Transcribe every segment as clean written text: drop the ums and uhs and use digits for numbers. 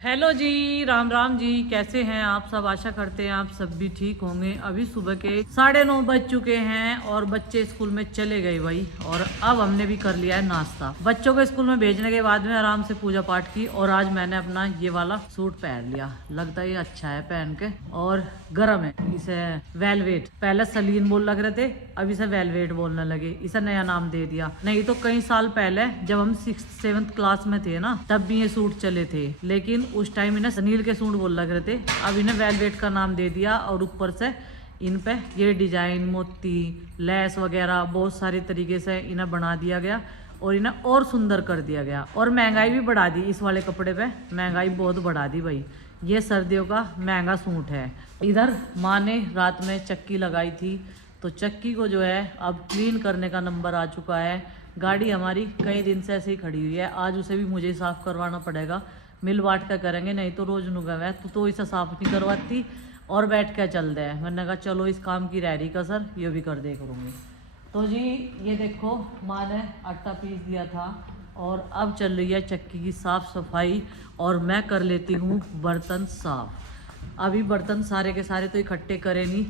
Hello जी, राम राम जी। कैसे हैं आप सब? आशा करते हैं आप सब भी ठीक होंगे। अभी सुबह के 9:30 बज चुके हैं और बच्चे स्कूल में चले गए भाई। और अब हमने भी कर लिया है नाश्ता। बच्चों को स्कूल में भेजने के बाद में आराम से पूजा पाठ की और आज मैंने अपना ये वाला सूट पहन लिया। लगता है ये अच्छा है पहन के और गर्म है। इसे वेलवेट, पहले सलीन बोल लग रहे थे, अब इसे वेलवेट बोलने लगे। इसे नया नाम दे दिया। नहीं तो कई साल पहले जब हम 6th-7th क्लास में थे ना, तब भी ये सूट चले थे, लेकिन उस टाइम इन्हें सनील के सूट बोल लग रहे थे। अब इन्हें वेलवेट का नाम दे दिया और ऊपर से इन पे ये डिजाइन, मोती, लेस वगैरह बहुत सारी तरीके से इन्हें बना दिया गया और इन्हें और सुंदर कर दिया गया। और महंगाई भी बढ़ा दी इस वाले कपड़े पे, महंगाई बहुत बढ़ा दी भाई। ये सर्दियों का महंगा सूट है। इधर माँ ने रात में चक्की लगाई थी, तो चक्की को जो है अब क्लीन करने का नंबर आ चुका है। गाड़ी हमारी कई दिन से ऐसे ही खड़ी हुई है, आज उसे भी मुझे साफ करवाना पड़ेगा। मिल बांट कर करेंगे, नहीं तो रोज नुगा है तो इसे साफ नहीं करवाती और बैठ कर चल रहे हैं। मैंने कहा चलो इस काम की रह रही कसर ये भी कर दे करूँगी। तो जी ये देखो, माँ ने आटा पीस दिया था और अब चल रही है चक्की की साफ सफाई और मैं कर लेती हूँ बर्तन साफ। अभी बर्तन सारे के सारे तो इकट्ठे करे नहीं,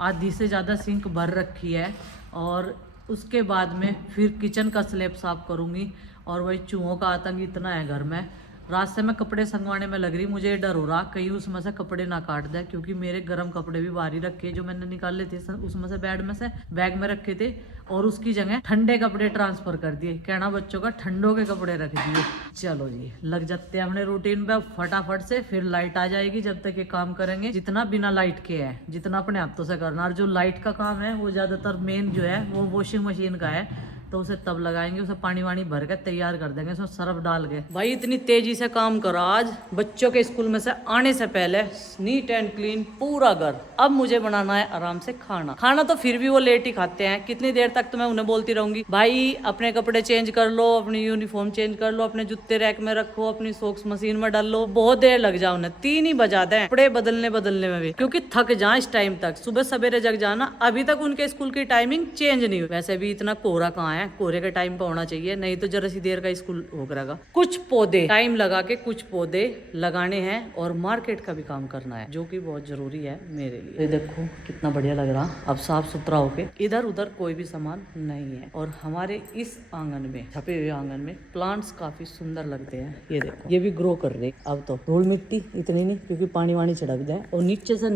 आधी से ज़्यादा सिंक भर रखी है और उसके बाद में फिर किचन का स्लैब साफ करूँगी। और वही चूहों का आतंक इतना है घर में। रात से मैं कपड़े संगवाने में लग रही, मुझे डर हो रहा कहीं उसमें से कपड़े ना काट दे, क्योंकि मेरे गर्म कपड़े भी बाहर ही रखे जो मैंने निकाले थे उसमें से, बेड में से बैग में रखे थे और उसकी जगह ठंडे कपड़े ट्रांसफर कर दिए। कहना बच्चों का ठंडों के कपड़े रख दिए। चलो जी लग जाते हैं अपने रूटीन पे फटाफट से, फिर लाइट आ जाएगी। जब तक ये काम करेंगे जितना बिना लाइट के है, जितना अपने हाथों से करना। और जो लाइट का काम है वो ज्यादातर मेन जो है वो वॉशिंग मशीन का है, तो उसे तब लगाएंगे, उसे पानी वानी भर के तैयार कर देंगे, उसमें सरफ डाल के। भाई इतनी तेजी से काम करा आज बच्चों के स्कूल में से आने से पहले, नीट एंड क्लीन पूरा घर। अब मुझे बनाना है आराम से खाना। खाना तो फिर भी वो लेट ही खाते हैं। कितनी देर तक तो मैं उन्हें बोलती रहूंगी, भाई अपने कपड़े चेंज कर लो, अपनी यूनिफॉर्म चेंज कर लो, अपने जूते रैक में रखो, अपनी सॉक्स मशीन में डाल लो। बहुत देर लग जाओ उन्हें, 3 ही बजा दें कपड़े बदलने में भी, क्योंकि थक जाए इस टाइम तक। सुबह सवेरे जग जाना, अभी तक उनके स्कूल की टाइमिंग चेंज नहीं हुई। वैसे भी इतना कोहरा कहाँ है, कोहरे के टाइम पे होना चाहिए, नहीं तो जरा सी देर का स्कूल हो करेगा। कुछ पौधे टाइम लगा के कुछ पौधे लगाने हैं और मार्केट का भी काम करना है, जो कि बहुत जरूरी है मेरे लिए। ये देखो कितना बढ़िया लग रहा, अब साफ सुथरा होके इधर उधर कोई भी सामान नहीं है। और हमारे इस आंगन में, छपे हुए आंगन में प्लांट्स काफी सुंदर लगते हैं। ये देखो ये भी ग्रो कर रहे। अब तो धूल मिट्टी इतनी नहीं, क्योंकि पानी वानी छिड़क जाए और नीचे से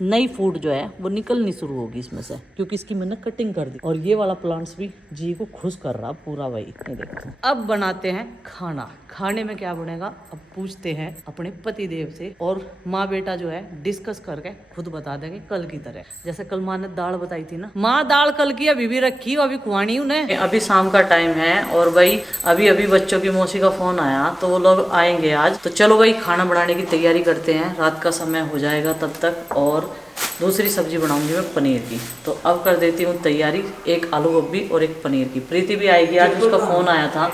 नई फूट जो है वो निकलनी शुरू होगी इसमें से, क्योंकि इसकी मैंने कटिंग कर दी। और ये वाला प्लांट्स भी जी को खुश कर रहा पूरा भाई। ये देखो अब बनाते हैं खाना। खाने में क्या बनेगा अब पूछते हैं अपने पति देव से, और माँ बेटा जो है डिस्कस करके खुद बता देंगे कल की तरह। जैसे कल माँ ने दाल बताई थी ना, माँ दाल कल की अभी भी रखी, अभी खुआनी उन्हें। अभी शाम का टाइम है और भाई अभी बच्चों की मौसी का फोन आया तो वो लोग आएंगे आज। तो चलो भाई खाना बनाने की तैयारी करते हैं, रात का समय हो जाएगा तब तक। और दूसरी सब्जी बनाऊंगी मैं पनीर की, तो अब कर देती हूँ तैयारी। एक आलू गोभी और एक पनीर की। प्रीति भी आएगी आज, उसका फोन आया था।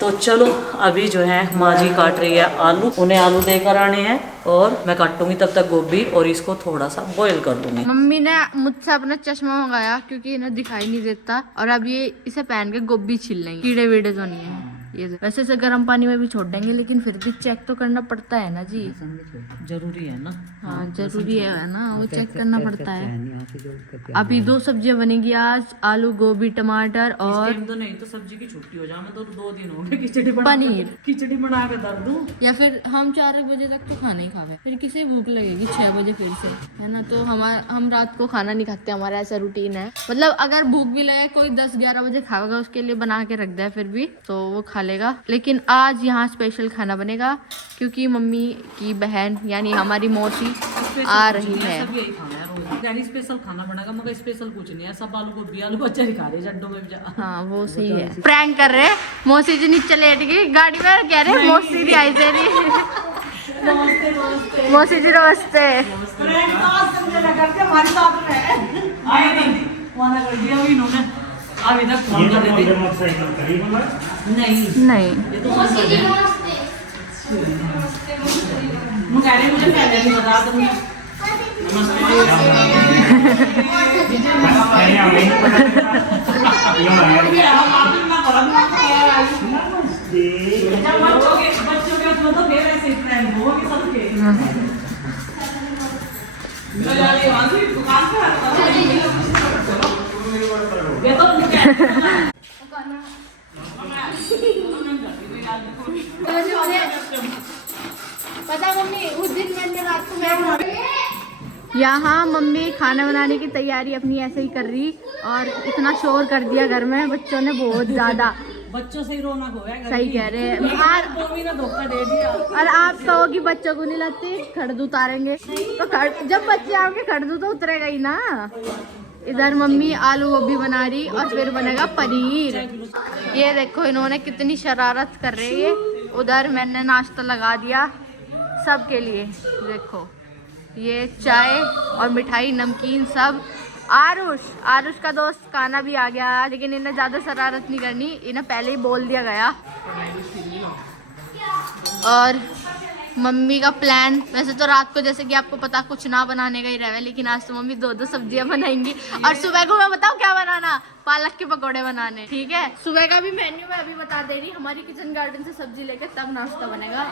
तो चलो अभी जो है माँ जी काट रही है आलू, उन्हें आलू देकर आने हैं और मैं काटूंगी तब तक गोभी और इसको थोड़ा सा बॉईल कर दूंगी। मम्मी ने मुझसे अपना चश्मा मंगाया क्योंकि इन्हें दिखाई नहीं देता, और अब ये इसे पहन के गोभी छील लेंगे, कीड़े वीड़े तो नहीं है। ये वैसे से गर्म पानी में भी छोड़ देंगे, लेकिन फिर भी चेक तो करना पड़ता है ना जी, जरूरी है ना। हाँ जरूरी है ना, वो चेक करना पड़ता है। अभी 2 सब्जियां बनेगी आज, आलू गोभी टमाटर और तो नहीं तो सब्जी की छुट्टी हो जाए, मैं तो 2 दिन हो गए खिचड़ी बना के दर दूं, या फिर हम 4 बजे तक तो खाना ही खावे, फिर किसे भूख लगेगी 6 बजे फिर से, है ना। तो हम रात को खाना नहीं खाते, हमारा ऐसा रूटीन है। मतलब अगर भूख भी लगे कोई 10-11 बजे खाएगा, उसके लिए बना के रख दे फिर भी तो वो खा लेगा। लेकिन आज यहाँ स्पेशल खाना बनेगा क्योंकि मम्मी की बहन यानी हमारी मौसी आ रही है। सब यही खाना है रोज, यानी स्पेशल खाना बनेगा, मगर स्पेशल कुछ नहीं है। सब आलू गोभी आलू बच्चे खा रहे जड्डों में भी। हाँ वो सही है। प्रैंक कर रहे, मौसी जी नीचे लेट गई गाड़ी में, कह रहे मौसी भी आई तेरी। मौसी जी नमस्ते। अभी तक फोन कर रहे थे। नहीं ये तो मुझे पहले नहीं बता दूंगी। बच्चों के में तो फिर ऐसे फ्रेंड हो कि सबके ये तो पता मम्मी उस दिन मैंने रात को यहाँ मम्मी खाना बनाने की तैयारी अपनी ऐसे ही कर रही और इतना शोर कर दिया घर में बच्चों ने बहुत ज्यादा। बच्चों से ही रौनक हो गया। सही कह रहे हैं। ने धोखा दे दिया। और आप कहो कि बच्चों को नहीं लाते खड़दू उतारेंगे तो जब बच्चे आपके खड़दू तो उतरेगा ही ना। इधर मम्मी आलू गोभी बना रही और फिर बनेगा पनीर। ये देखो इन्होंने कितनी शरारत कर रही है। उधर मैंने नाश्ता लगा दिया सबके लिए। देखो ये चाय और मिठाई नमकीन सब। आरुष का दोस्त काना भी आ गया लेकिन इन्हें ज्यादा शरारत नहीं करनी, इन्हें पहले ही बोल दिया गया। और मम्मी का प्लान वैसे तो रात को जैसे कि आपको पता कुछ ना बनाने का ही रहे, लेकिन आज तो मम्मी 2-2 सब्जियां बनाएंगी और सुबह को मैं बताऊं क्या बनाना, पालक के पकौड़े बनाने। ठीक है, सुबह का भी मेन्यू मैं अभी बता दे रही। हमारी किचन गार्डन से सब्जी लेकर तब नाश्ता बनेगा।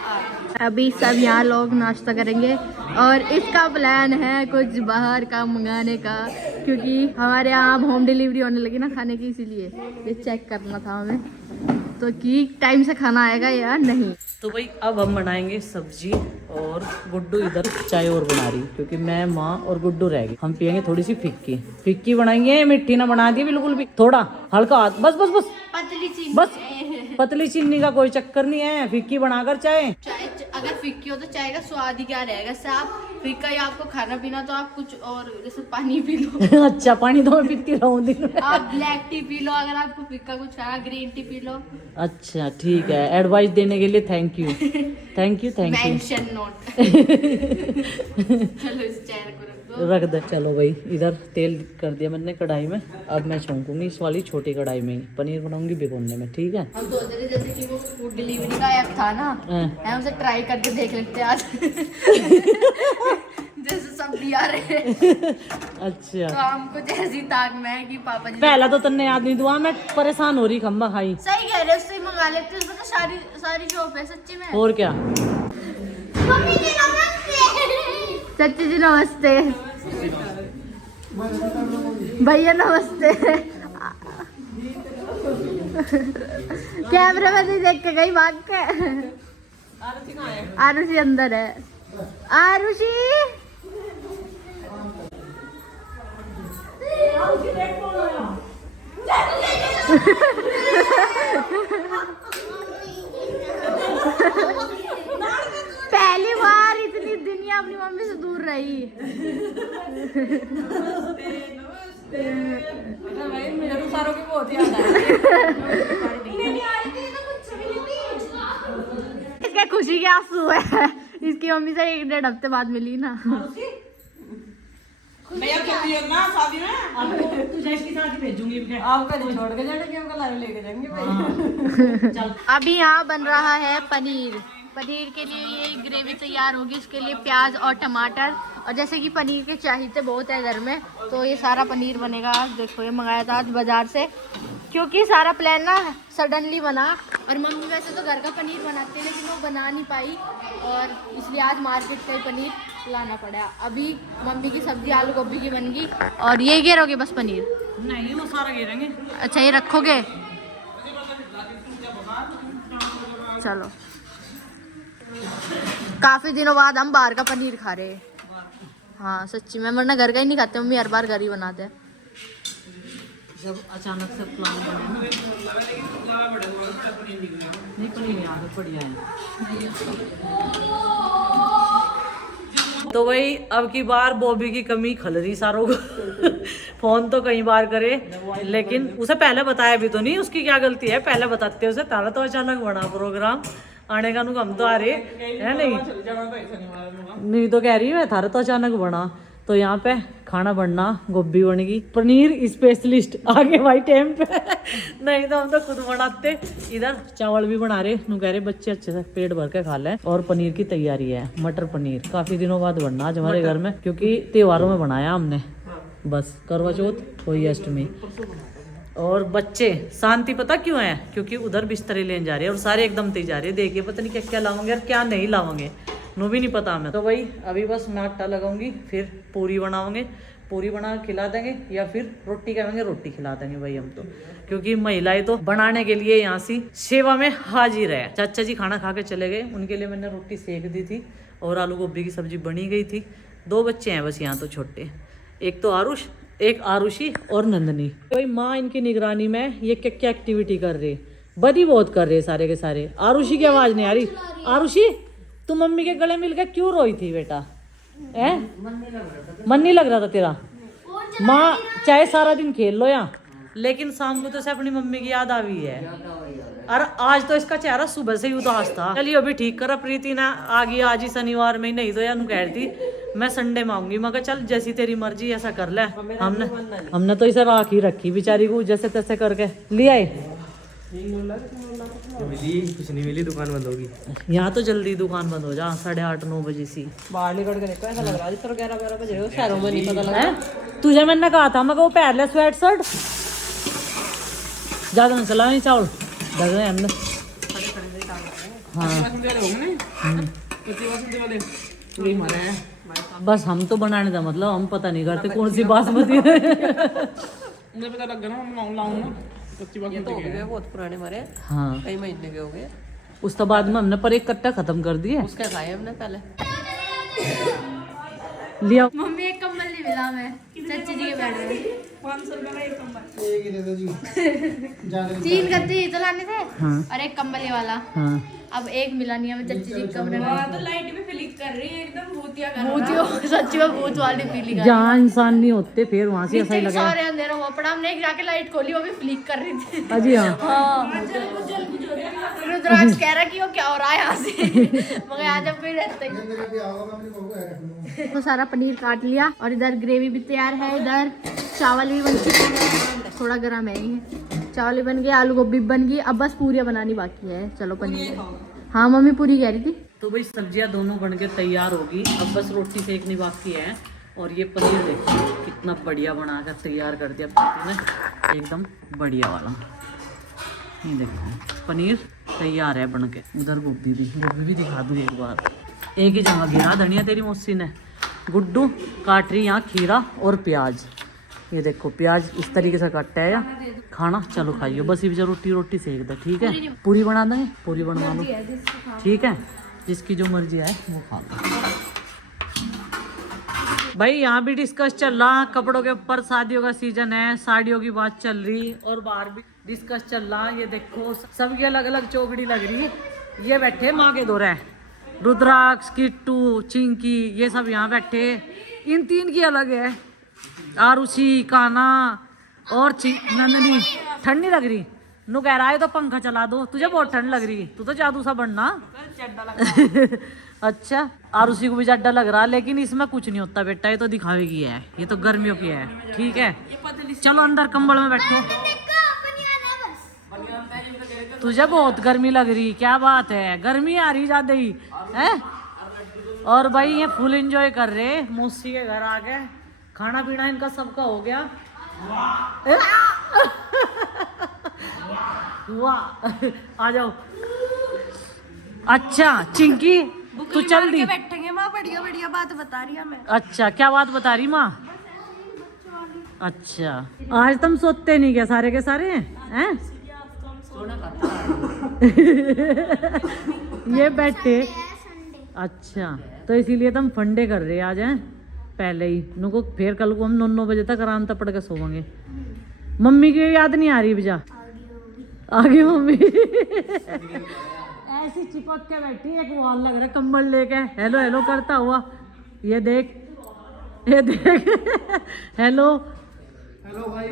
अभी सब यहाँ लोग नाश्ता करेंगे और इसका प्लान है कुछ बाहर का मंगाने का, क्योंकि हमारे यहाँ होम डिलीवरी होने लगी ना खाने की, इसीलिए ये चेक करना था हमें तो कि टाइम से खाना आएगा या नहीं। तो भाई अब हम बनाएंगे सब्जी और गुड्डू इधर चाय और बना रही, क्योंकि मैं माँ और गुड्डू रह गए। हम पियेंगे थोड़ी सी फिक्की बनाएंगे, मिट्टी ना बना दी बिल्कुल भी, थोड़ा हल्का बस बस बस पतली चीनी बस पतली चीनी का कोई चक्कर नहीं है, फिक्की बनाकर चाय अगर फिक्की हो तो चाय का स्वाद ही क्या रहेगा। साहब फिक्का ही आपको खाना पीना तो आप कुछ और जैसे पानी पी लो। अच्छा पानी तो मैं पीती रहूं दिन में। आप ब्लैक टी पी लो, अगर आपको फिक्का कुछ खाना ग्रीन टी पी लो। अच्छा ठीक है, एडवाइस देने के लिए थैंक यू। Mention note. चलो इस चेयर को रख दे। चलो भाई इधर तेल कर दिया मैंने कढ़ाई में, अब मैं छौंकूंगी इस वाली छोटी कढ़ाई में, पनीर बनाऊंगी भिगोने में। ठीक है, हम सोच रहे जैसे कि वो फूड डिलीवरी का ऐप था ना, हम उसे ट्राई करके देख लेते आज। जैसे सब दिया रहे। अच्छा तो हमको जैसी ताक में है कि पापा जी पहला तो तन्ने याद नहीं दुआ, मैं परेशान हो रही खम्बा खाई। सही कह रहे, उससे ही मंगा लेते हैं, उसमें तो सारी शॉप है सच्ची में। और क्या। मम्मी जी नमस्ते। चाची जी नमस्ते। भैया नमस्ते। कैमरे में नहीं देख के गई भाग के। आरुषि अंदर है। आरुषि पहली बार इतनी दुनिया अपनी मम्मी से दूर रही। इसके खुशी के आंसू है। इसकी मम्मी से 1-1.5 हफ्ते बाद मिली ना। अभी यहाँ बन रहा है पनीर। पनीर के लिए ये ग्रेवी तैयार होगी, इसके लिए प्याज और टमाटर, और जैसे कि पनीर के चाहिए बहुत है घर में, तो ये सारा पनीर बनेगा। देखो ये मंगाया था आज बाजार से, क्योंकि सारा प्लान ना सडनली बना। और मम्मी वैसे तो घर का पनीर बनाती है लेकिन वो बना नहीं पाई, और इसलिए आज मार्केट से पनीर लाना पड़ा। अभी मम्मी की सब्जी आलू गोभी की बन गई, और ये घेरोगे बस पनीर? नहीं वो सारा घेरेंगे। अच्छा ये रखोगे? चलो, काफी दिनों बाद हम बाहर का पनीर खा रहे हैं। हाँ सच्ची में, वरना घर का ही नहीं खाते, मम्मी हर बार घर ही बनाते हैं। जब अचानक से प्लान बने ना, नहीं पनीर आदत बढ़िया है। तो वही अब की बार बॉबी की कमी खल रही सारों को। फोन तो कई बार करे लेकिन उसे पहले बताया भी तो नहीं, उसकी क्या गलती है, पहले बताते उसे। तारा तो अचानक बना प्रोग्राम आने का, हम तो आ रहे है नहीं तो कह रही है थारा तो अचानक बना। तो यहाँ पे खाना बनना, गोभी बनेगी, पनीर स्पेशलिस्ट आ गए भाई टाइम पे। नहीं तो हम तो खुद बनाते। इधर चावल भी बना रहे, कह रहे बच्चे अच्छे से पेट भर के खा लें। और पनीर की तैयारी है, मटर पनीर काफी दिनों बाद बनना आज हमारे घर में, क्योंकि त्योहारों में बनाया हमने, बस करवा चौथ, कोई अष्टमी। और बच्चे शांति पता क्यों है, क्योंकि उधर बिस्तरे लेने जा रहे हैं और सारे एकदम तेज जा रहे हैं। देखिए पता नहीं क्या क्या लाओगे और क्या नहीं लाओगे, नो भी नहीं पता हमें। तो भाई अभी बस मैं आटा लगाऊंगी, फिर पूरी बनाओगे, पूरी बना के खिला देंगे, या फिर रोटी खाएंगे, रोटी खिला देंगे भाई हम तो, क्योंकि महिलाएं तो बनाने के लिए यहाँ सी सेवा में हाजिर है। चाचा जी खाना खा के चले गए, उनके लिए मैंने रोटी सेक दी थी और आलू गोभी की सब्जी बनी गई थी। 2 बच्चे हैं बस यहाँ तो छोटे, एक तो आरुष, एक आरुषि और नंदनी। भाई माँ इनकी निगरानी में ये क्या क्या एक्टिविटी कर रही, बड़ी बहुत कर रहे सारे के सारे। आरुषि की आवाज नहीं आ रही। आरुषि तू मम्मी के गले मिलकर क्यों रोई थी बेटा? मन नहीं लग रहा था तेरा? माँ चाहे सारा दिन खेल लो यहाँ, लेकिन शाम को तो से अपनी मम्मी की याद आ गई है। और आज तो इसका चेहरा सुबह से ही उदास था। चलिए अभी ठीक करा, प्रीति ना आ गई आज ही शनिवार में, नहीं तो यार कह रही थी मैं संडे में आऊंगी। मगर चल जैसी तेरी मर्जी ऐसा कर ले। हमने तो इसे राख ही रखी बेचारी को, जैसे तैसे करके ले आए। मिली कुछ नहीं मिली, दुकान बंद होगी। यहाँ तो जल्दी दुकान बंद हो जा, 8:30-9 बजे सी। बाहर निकल के देखो, ऐसा लग रहा है 11 बजे शहरों में नहीं पता लगा। तुझे मैंने कहा था मगर वो पहले स्वेट शर्ट ज्यादा नहीं चला नहीं चावल हमने। हाँ बस हम तो बनाने का मतलब हम पता नहीं करते कौन सी बासमती है। मुझे पता लग गया ना, लाऊं ना ये तो हो गए बहुत पुराने मारे। हाँ कई महीने के हो गए। उसके बाद में हमने पर एक कट्टा खत्म कर दिया। उसका खाया हमने पहले। लिया मम्मी एक कंबल नहीं मिला, मैं चाची जी के बेड में 500 रुपए का एक कंबल। 3 गद्दे तो लाने थे। हाँ। और एक कंबल ये वाला। हाँ अब एक मिला नहीं है चाची जी के कमरे में। तो लाइट भी फ्लिक कर रही है एकदम भूतिया कर। भूत, सच्ची में भूत वाली फीलिंग। जहाँ इंसान नहीं होते फिर वहाँ से ऐसा ही लगा। सारे अंधेरा हुआ पड़ा, हमने एक जाके लाइट खोली, वो भी फ्लिक कर रही थी। अजी हाँ हाँ रुद्राक्ष कह रहा कि वो क्या हो रहा है यहाँ से। मगर आज जब कोई रहता ही। तो सारा पनीर काट लिया और इधर ग्रेवी भी तैयार है, इधर चावल भी बन चुके हैं, थोड़ा गर्म है। चावल भी बन गए, आलू गोभी बन गई, अब बस पूरियाँ बनानी बाकी है। चलो पनीर, हाँ मम्मी पूरी कह रही थी। तो भाई सब्जियां दोनों बन के तैयार होगी, अब बस रोटी सेकनी बाकी है। और ये पनीर देखिए कितना बढ़िया बनाकर तैयार कर दिया प्रीति ने, एकदम बढ़िया वाला। ये देखो पनीर तैयार है बन के। उधर गोभी भी दिखा दूँ एक बार। एक ही जगह घेरा धनिया तेरी मौसी ने, गुड्डू काट रही यहाँ खीरा और प्याज। ये देखो प्याज इस तरीके से काटता है या खाना। चलो खाइयो बस, ये रोटी सेक दे, ठीक है? पूरी बना देंगे, पूरी बनवा लो, ठीक है? जिसकी जो मर्जी है वो खा लो। भाई यहाँ भी डिस्कस चल रहा कपड़ों के ऊपर, शादियों का सीजन है, साड़ियों की बात चल रही और बाहर भी डिस्कस चल रहा। ये देखो सबकी अलग अलग चौकड़ी लग रही। ये बैठे माँ के दौरे, रुद्राक्ष, किट्टू, चिंकी, ये सब यहाँ बैठे। इन 3 की अलग है, आरुषि, काना और नंदनी। ठंड नहीं लग रही? नु कह रहा है तो पंखा चला दो, तुझे बहुत ठंड लग रही, तू तो जादू सा बनना। अच्छा आरुषि को भी जड्डा लग रहा, लेकिन इसमें कुछ नहीं होता बेटा, ये तो दिखावे की है, ये तो गर्मियों की है, ठीक है? चलो अंदर कंबल में बैठो। तुझे बहुत गर्मी लग रही, क्या बात है, गर्मी आ रही ज्यादा ही है। और भाई ये फुल एंजॉय कर रहे मौसी के घर आ गए, खाना पीना इनका सबका हो गया। वाह आ जाओ। अच्छा चिंकी तू चल दी, बैठेंगे माँ, बढ़िया बढ़िया बात बता रही है मैं। अच्छा क्या बात बता रही माँ? अच्छा आज तुम सोते नहीं क्या सारे के सारे हैं? ये बैठे, अच्छा तो इसीलिए तुम फंडे कर रहे आज हैं पहले ही। नुको फिर कल को हम 9 बजे तक आराम तक पड़ के सोएंगे। मम्मी की याद नहीं आ रही भैया? आगे मम्मी ऐसी चिपक के बैठी, एक वॉल लग रहा है कंबल लेके, हेलो हेलो करता हुआ। ये देख हेलो हेलो भाई।